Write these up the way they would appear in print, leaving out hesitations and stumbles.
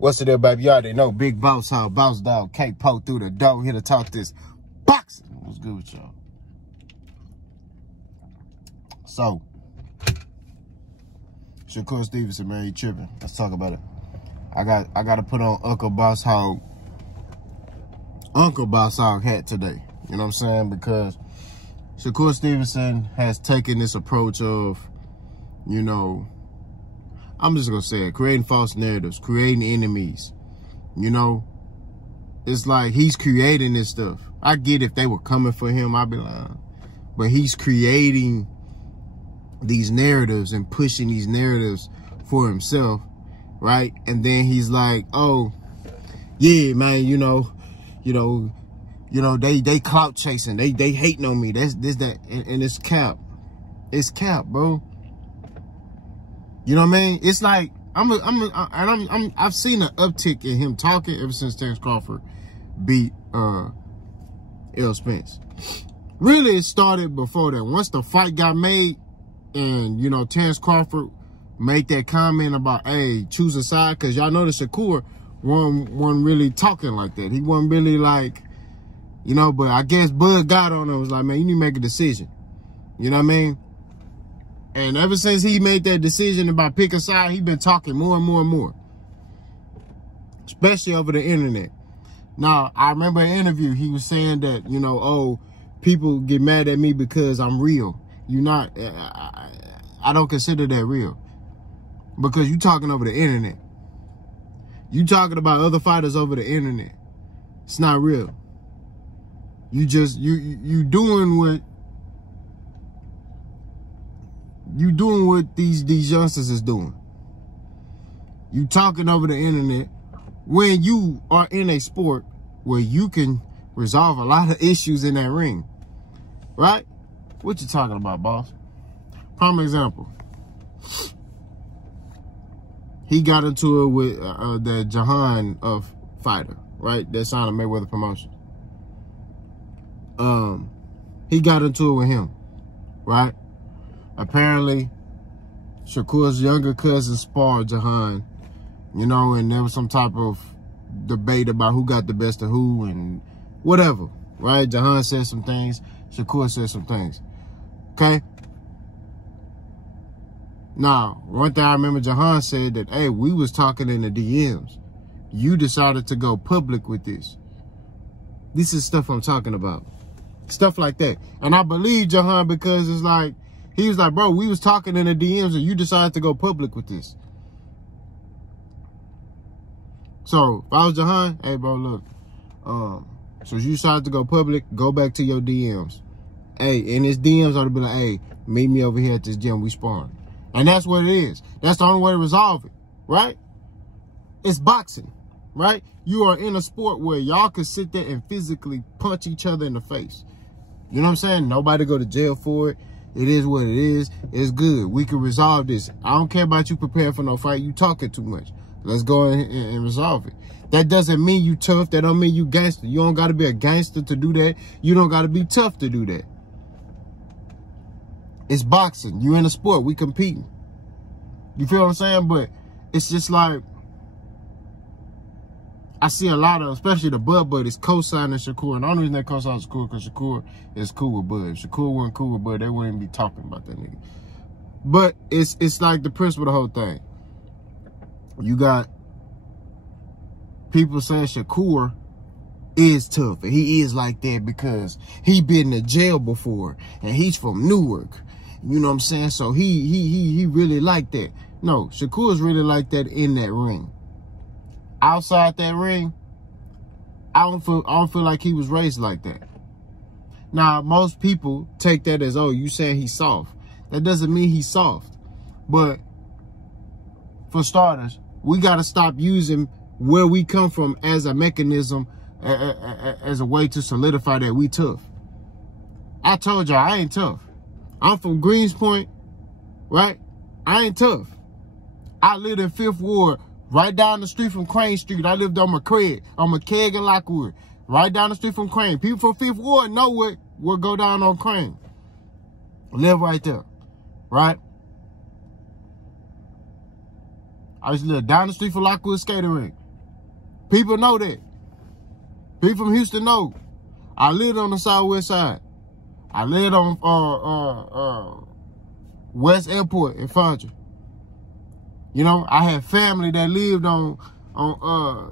What's it there, baby? You already know. Big Boss Hog, Boss Dog, K Po through the door. Here to talk this boxing. What's good with y'all? So, Shakur Stevenson, man, he tripping. Let's talk about it. I got to put on Uncle Boss Hog hat today. You know what I'm saying? Because Shakur Stevenson has taken this approach of, you know, I'm just going to say it, creating false narratives, creating enemies. You know, it's like he's creating this stuff. I get if they were coming for him, I'd be like, but he's creating these narratives and pushing these narratives for himself, right? And then he's like, oh, yeah, man, they clout chasing, they hating on me. That's this, that, and it's cap. It's cap, bro. You know what I mean? It's like I've seen an uptick in him talking ever since Terrence Crawford beat Errol Spence. Really, it started before that. Once the fight got made, and you know Terrence Crawford made that comment about, hey, choose a side, because y'all know that Shakur wasn't really talking like that. He wasn't really like, you know. But I guess Bud got on him and was like, man, you need to make a decision. You know what I mean? And ever since he made that decision about pick a side, he's been talking more and more and more. Especially over the internet. Now, I remember an interview, he was saying that, you know, oh, people get mad at me because I'm real. You're not, I don't consider that real. Because you talking over the internet. You talking about other fighters over the internet. It's not real. You just, you doing what these youngsters is doing. You talking over the internet when you are in a sport where you can resolve a lot of issues in that ring. Right? What you talking about, boss? Prime example. He got into it with the Jahan fighter, right? That signed a Mayweather promotion. He got into it with him, right? Apparently, Shakur's younger cousin sparred Jahan, you know, and there was some type of debate about who got the best of who and whatever, right? Jahan said some things, Shakur said some things, okay? Now, one thing I remember Jahan said that, hey, we was talking in the DMs. You decided to go public with this. This is stuff I'm talking about. Stuff like that. And I believe Jahan because it's like, he was like, bro, we was talking in the DMs and you decided to go public with this. So, if I was Jahan, hey, bro, look. So you decided to go public, go back to your DMs. Hey, in his DMs ought to be like, hey, meet me over here at this gym, we sparring. And that's what it is. That's the only way to resolve it, right? It's boxing, right? You are in a sport where y'all can sit there and physically punch each other in the face. You know what I'm saying? Nobody go to jail for it. It is what it is. It's good. We can resolve this. I don't care about you preparing for no fight. You talking too much. Let's go and resolve it. That doesn't mean you tough. That don't mean you gangster. You don't got to be a gangster to do that. You don't got to be tough to do that. It's boxing. You in a sport. We competing. You feel what I'm saying? But it's just like, I see a lot of, especially the Bud buddies, co-signing Shakur. And the only reason they co-sign Shakur because Shakur is cool with Bud. If Shakur wasn't cool with Bud, they wouldn't be talking about that nigga. But it's like the principle of the whole thing. You got people saying Shakur is tough. And he is like that because he been in jail before. And he's from Newark. You know what I'm saying? So he really like that. No, Shakur's really like that in that ring. Outside that ring, I don't feel like he was raised like that. Now, most people take that as, oh, you saying he's soft. That doesn't mean he's soft. But for starters, we got to stop using where we come from as a mechanism, as a way to solidify that we tough. I told y'all I ain't tough. I'm from Greenspoint, right? I ain't tough. I lived in 5th Ward, right down the street from Crane Street. I lived on McCraig and Lockwood, right down the street from Crane. People from 5th Ward know what go down on Crane. Live right there, right? I used to live down the street from Lockwood Skating Rink, People know that. People from Houston know. I lived on the southwest side. I lived on West Airport in Fondren. You know, I had family that lived on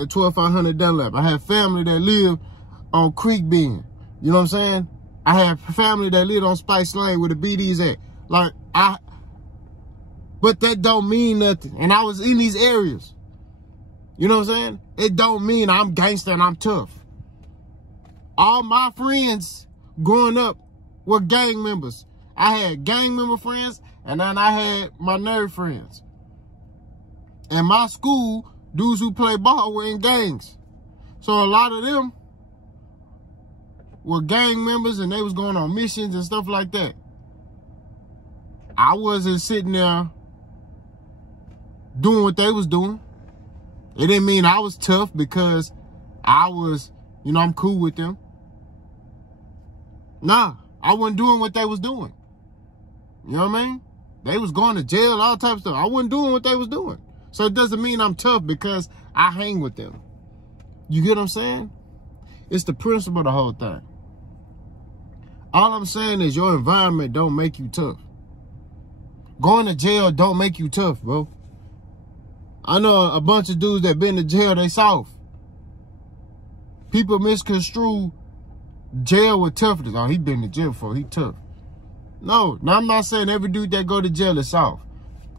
at 12500 Dunlap. I had family that lived on Creek Bend. You know what I'm saying? I had family that lived on Spice Lane where the BD's at. Like, but that don't mean nothing. And I was in these areas. You know what I'm saying? It don't mean I'm gangster and I'm tough. All my friends growing up were gang members. I had gang member friends, and then I had my nerd friends. And my school, dudes who play ball were in gangs. So a lot of them were gang members, and they was going on missions and stuff like that. I wasn't sitting there doing what they was doing. It didn't mean I was tough because I was, you know, I'm cool with them. Nah, I wasn't doing what they was doing. You know what I mean? They was going to jail, all types of stuff. I wasn't doing what they was doing. So it doesn't mean I'm tough because I hang with them. You get what I'm saying? It's the principle of the whole thing. All I'm saying is your environment don't make you tough. Going to jail don't make you tough, bro. I know a bunch of dudes that been to jail, they soft. People misconstrue jail with toughness. Oh, he been to jail before, he tough. No, I'm not saying every dude that go to jail is soft.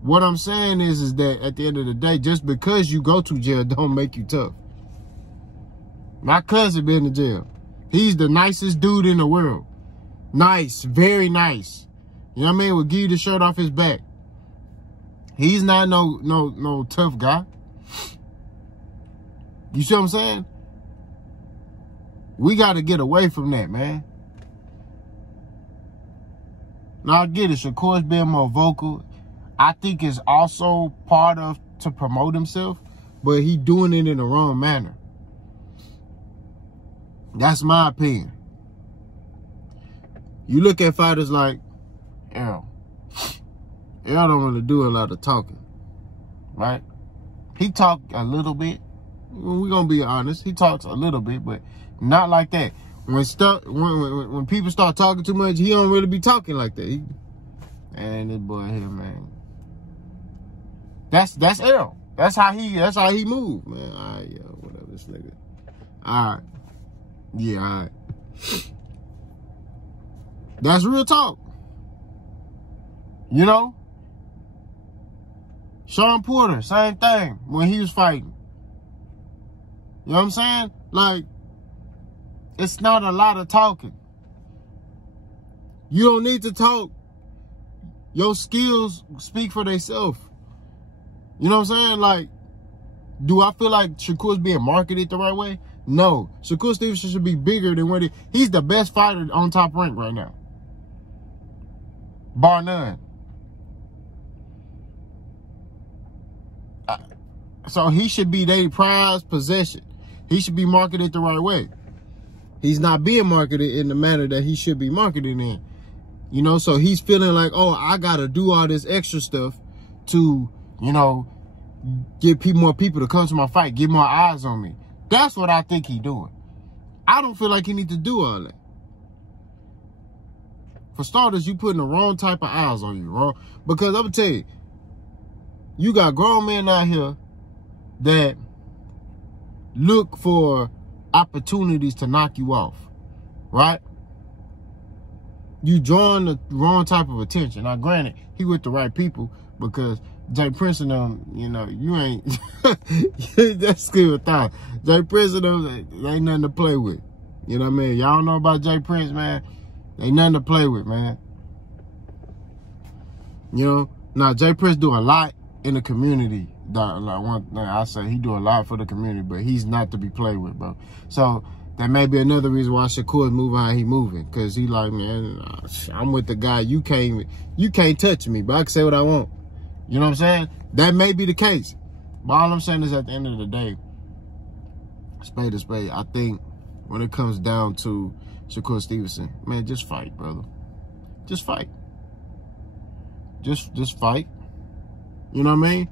What I'm saying is that at the end of the day, just because you go to jail don't make you tough. My cousin been to jail. He's the nicest dude in the world. Nice, very nice. You know what I mean? Will give you the shirt off his back. He's not no tough guy. You see what I'm saying? We got to get away from that, man. Now, I get it. Shakur's being more vocal. I think it's also part of to promote himself, but he doing it in the wrong manner. That's my opinion. You look at fighters like Errol. Errol don't really do a lot of talking, right? He talked a little bit. We're going to be honest. He talks a little bit, but not like that. When people start talking too much, he don't really be talking like that. And this boy here, man. That's Errol. That's how he move, man. All right, yo, whatever, this nigga. All right. Yeah, all right. That's real talk. You know? Sean Porter, same thing when he was fighting. You know what I'm saying? Like, it's not a lot of talking. You don't need to talk. Your skills speak for themselves. You know what I'm saying? Like, do I feel like Shakur's being marketed the right way? No. Shakur Stevenson should be bigger than what he's the best fighter on Top Rank right now. Bar none. So he should be their prized possession. He should be marketed the right way. He's not being marketed in the manner that he should be marketed in. You know, so he's feeling like, oh, I got to do all this extra stuff to, you know, get more people to come to my fight, get more eyes on me. That's what I think he's doing. I don't feel like he needs to do all that. For starters, you putting the wrong type of eyes on you, wrong. Because I'm going to tell you, you got grown men out here that look for opportunities to knock you off, right? You drawing the wrong type of attention. Now, granted, he with the right people because Jay Prince and them, you know, you ain't, that's good with thought. Jay Prince and them, ain't nothing to play with. You know what I mean? Y'all don't know about Jay Prince, man. Ain't nothing to play with, man. You know? Now, Jay Prince do a lot in the community. I say he do a lot for the community, but he's not to be played with, bro. So that may be another reason why Shakur's moving how he moving, because he like, man, I'm with the guy. You can't touch me, but I can say what I want. You know what I'm saying? That may be the case, but all I'm saying is at the end of the day, spade to spade. I think when it comes down to Shakur Stevenson, man, just fight, brother. Just fight. Just fight. You know what I mean?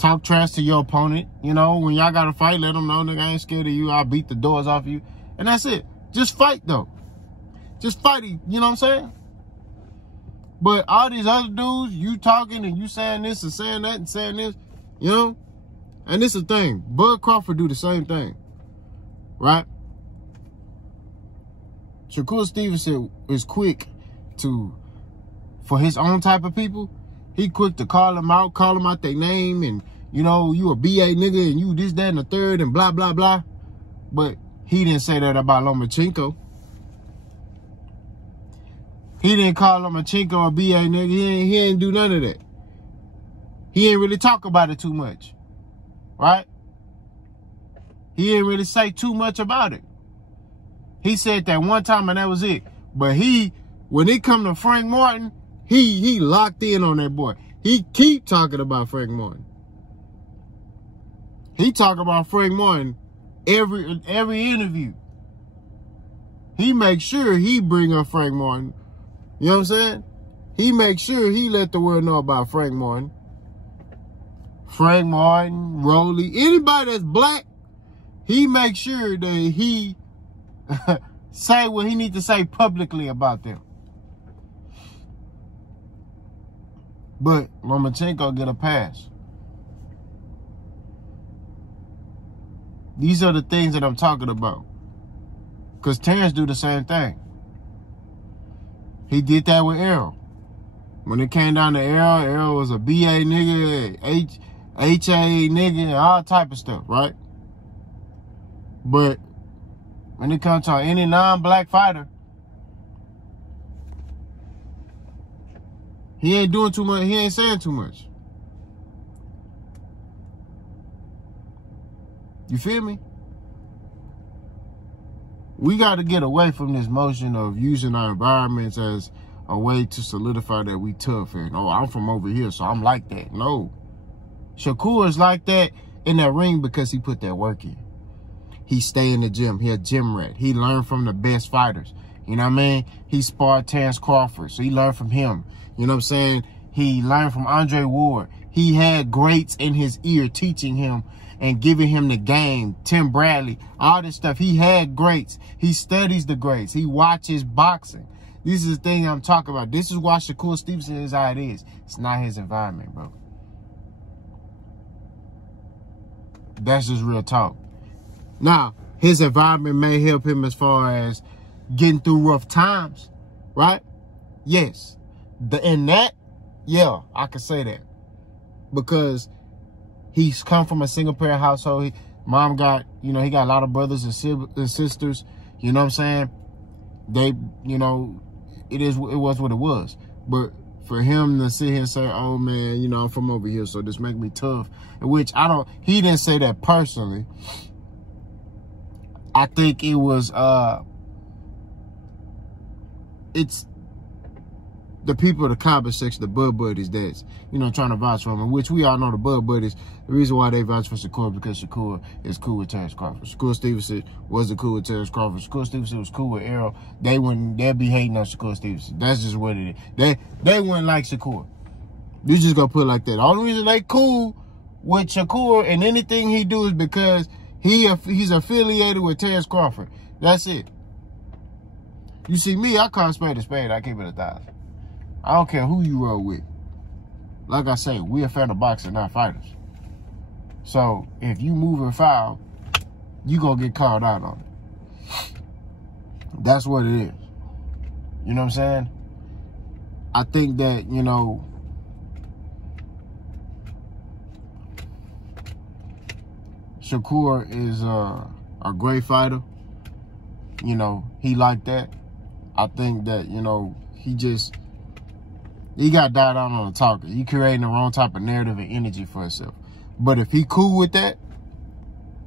Talk trash to your opponent. You know, when y'all got to fight, let them know, nigga, I ain't scared of you. I'll beat the doors off you. And that's it. Just fight, though. Just fight, you know what I'm saying? But all these other dudes, you talking and you saying this and saying that and saying this, you know? And this is the thing. Bud Crawford do the same thing, right? Shakur Stevenson is quick for his own type of people, he quick to call them out their name, and, you know, you a BA nigga, and you this, that, and the third, and blah, blah, blah. But he didn't say that about Lomachenko. He didn't call Lomachenko a BA nigga. He ain't do none of that. He ain't really talk about it too much, right? He ain't really say too much about it. He said that one time, and that was it. But when it come to Frank Martin, he locked in on that boy. He keep talking about Frank Martin. He talk about Frank Martin every interview. He makes sure he bring up Frank Martin. You know what I'm saying? He makes sure he let the world know about Frank Martin. Frank Martin, Rolly, anybody that's black, he makes sure that he say what he needs to say publicly about them. But Lomachenko get a pass. These are the things that I'm talking about. Because Terrence do the same thing. He did that with Errol. When it came down to Errol, Errol was a BA nigga, HA nigga, all type of stuff, right? But when it comes to any non-black fighter, he ain't doing too much. He ain't saying too much. You feel me? We got to get away from this motion of using our environments as a way to solidify that we tough. And, oh, I'm from over here, so I'm like that. No. Shakur is like that in that ring because he put that work in. He stay in the gym. He a gym rat. He learned from the best fighters. You know what I mean? He sparred Terrence Crawford, so he learned from him. You know what I'm saying? He learned from Andre Ward. He had greats in his ear teaching him and giving him the game. Tim Bradley, all this stuff. He had greats. He studies the greats. He watches boxing. This is the thing I'm talking about. This is why Shakur Stevenson is how it is. It's not his environment, bro. That's just real talk. Now, his environment may help him as far as getting through rough times, right? Yes. In that, yeah, I could say that. Because he's come from a single parent household. Mom got, you know, he got a lot of brothers and sisters. You know what I'm saying? They, you know, it was what it was. But for him to sit here and say, oh man, you know, I'm from over here, so this make me tough. Which he didn't say that personally. I think it was, it's the people of the comment section, the Bud Buddies that's, you know, trying to vouch for him, which we all know the Bud Buddies, the reason why they vouch for Shakur because Shakur is cool with Terrence Crawford. Shakur Stevenson wasn't cool with Terrence Crawford. Shakur Stevenson was cool with Errol. They'd be hating on Shakur Stevenson. That's just what it is. They wouldn't like Shakur. You just gonna put it like that. The only reason they cool with Shakur and anything he do is because he's affiliated with Terrence Crawford. That's it. You see me, I call spade a spade. I keep it 1,000. I don't care who you roll with. Like I say, we're a fan of boxing, not fighters. So if you move and foul, you gonna get called out on it. That's what it is. You know what I'm saying? I think that, you know, Shakur is a great fighter. You know, he like that. I think that, you know, he got died out on the talker. He creating the wrong type of narrative and energy for himself. But if he cool with that,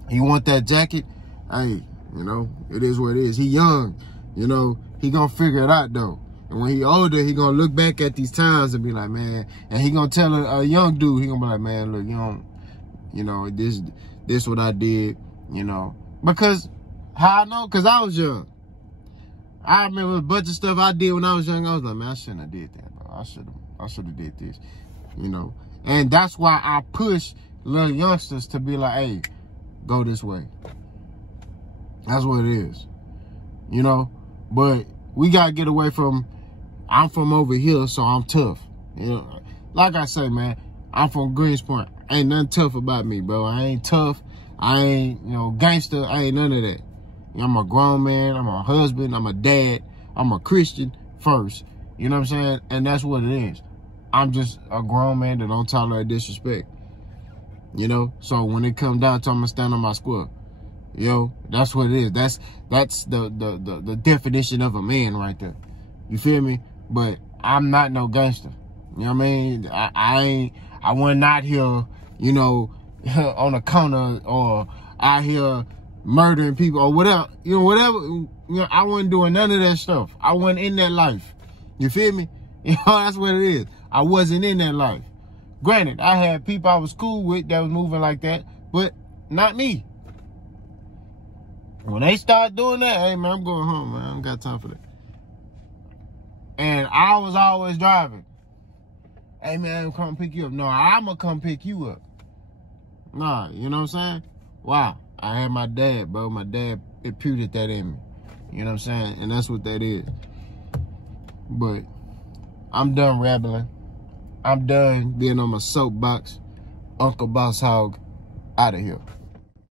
he want that jacket, hey, you know, it is what it is. He young, you know, he gonna figure it out though. And when he older, he gonna look back at these times and be like, man, and he gonna tell a young dude, he gonna be like, man, look, you know, this what I did, you know. Because, how I know? Because I was young. I remember a bunch of stuff I did when I was young. I was like, man, I shouldn't have did that, bro. I should have did this, you know. And that's why I push little youngsters to be like, hey, go this way. That's what it is. You know? But we got to get away from, I'm from over here, so I'm tough. You know? Like I say, man, I'm from Greenspoint. Ain't nothing tough about me, bro. I ain't tough. I ain't, gangster. I ain't none of that. I'm a grown man. I'm a husband. I'm a dad. I'm a Christian first. You know what I'm saying? And that's what it is. I'm just a grown man that don't tolerate disrespect. You know? So when it comes down to I'm going to stand on my square. That's what it is. That's the definition of a man right there. You feel me? But I'm not no gangster. You know what I mean? I wasn't out here, on the corner or out here murdering people or whatever. Whatever. I wasn't doing none of that stuff. I wasn't in that life. You feel me? That's what it is. I wasn't in that life. Granted, I had people I was cool with that was moving like that, but not me. When they start doing that, hey, man, I'm going home, man. I don't got time for that. And I was always driving. Hey, man, come pick you up. No, I'm going to come pick you up. Nah, you know what I'm saying? Wow. I had my dad, bro. My dad imputed that in me. You know what I'm saying? And that's what that is. But I'm done rambling. I'm done being on my soapbox. Uncle Boss Hog, out of here.